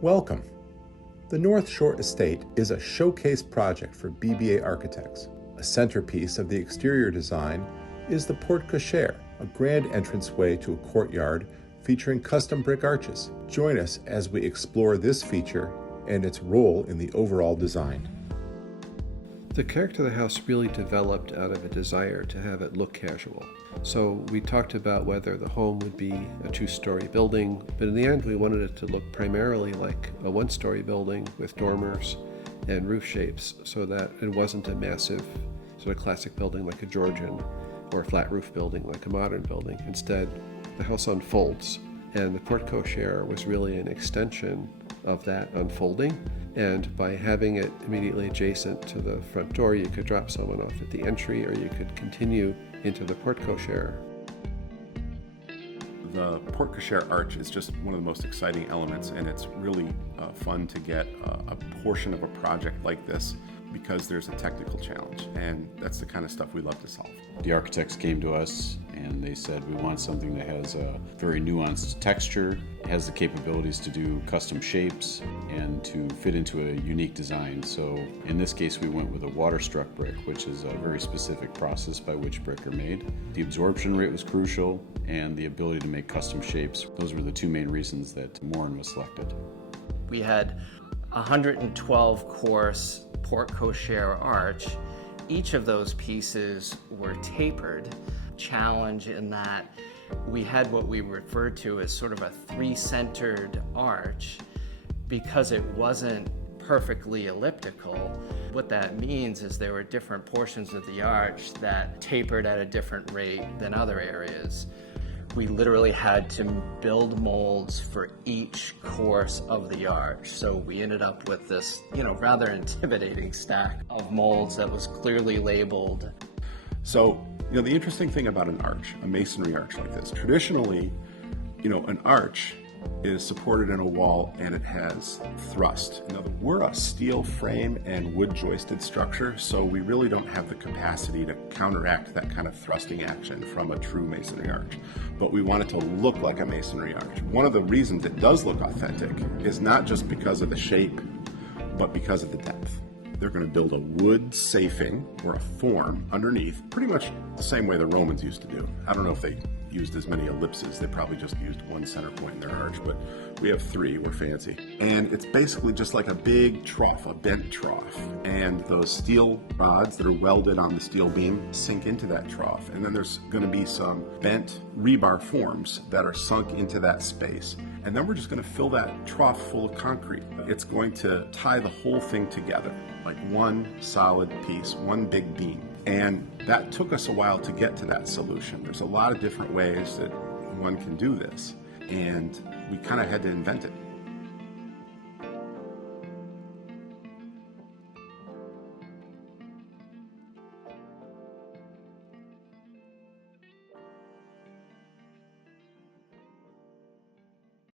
Welcome. The North Shore Estate is a showcase project for BBA architects. A centerpiece of the exterior design is the Porte Cochér, a grand entranceway to a courtyard featuring custom brick arches. Join us as we explore this feature and its role in the overall design. The character of the house really developed out of a desire to have it look casual. So we talked about whether the home would be a two-story building, but in the end we wanted it to look primarily like a one-story building with dormers and roof shapes so that it wasn't a massive sort of classic building like a Georgian or a flat roof building like a modern building. Instead, the house unfolds, and the Porte Cochér was really an extension of that unfolding. And by having it immediately adjacent to the front door, you could drop someone off at the entry, or you could continue into the Porte Cochér. The Porte Cochér arch is just one of the most exciting elements, and it's really fun to get a portion of a project like this because there's a technical challenge, and that's the kind of stuff we love to solve. The architects came to us and they said we want something that has a very nuanced texture, has the capabilities to do custom shapes, and to fit into a unique design. So in this case we went with a water-struck brick, which is a very specific process by which brick are made. The absorption rate was crucial, and the ability to make custom shapes. Those were the two main reasons that Morin was selected. We had 112 course Porte Cochér arch. Each of those pieces were tapered. Challenge in that we had what we referred to as sort of a three-centered arch because it wasn't perfectly elliptical. What that means is there were different portions of the arch that tapered at a different rate than other areas. We literally had to build molds for each course of the arch. So we ended up with this, rather intimidating stack of molds that was clearly labeled. So, the interesting thing about an arch, a masonry arch like this, traditionally, an arch is supported in a wall and it has thrust. We're a steel frame and wood joisted structure, so we really don't have the capacity to counteract that kind of thrusting action from a true masonry arch. But we want it to look like a masonry arch. One of the reasons it does look authentic is not just because of the shape, but because of the depth. They're going to build a wood safing or a form underneath, pretty much the same way the Romans used to do. I don't know if they used as many ellipses. They probably just used one center point in their arch, but we have three. We're fancy. And it's basically just like a big trough, a bent trough. And those steel rods that are welded on the steel beam sink into that trough. And then there's going to be some bent rebar forms that are sunk into that space. And then we're just going to fill that trough full of concrete. It's going to tie the whole thing together, like one solid piece, one big beam. And that took us a while to get to that solution. There's a lot of different ways that one can do this, and we kind of had to invent it.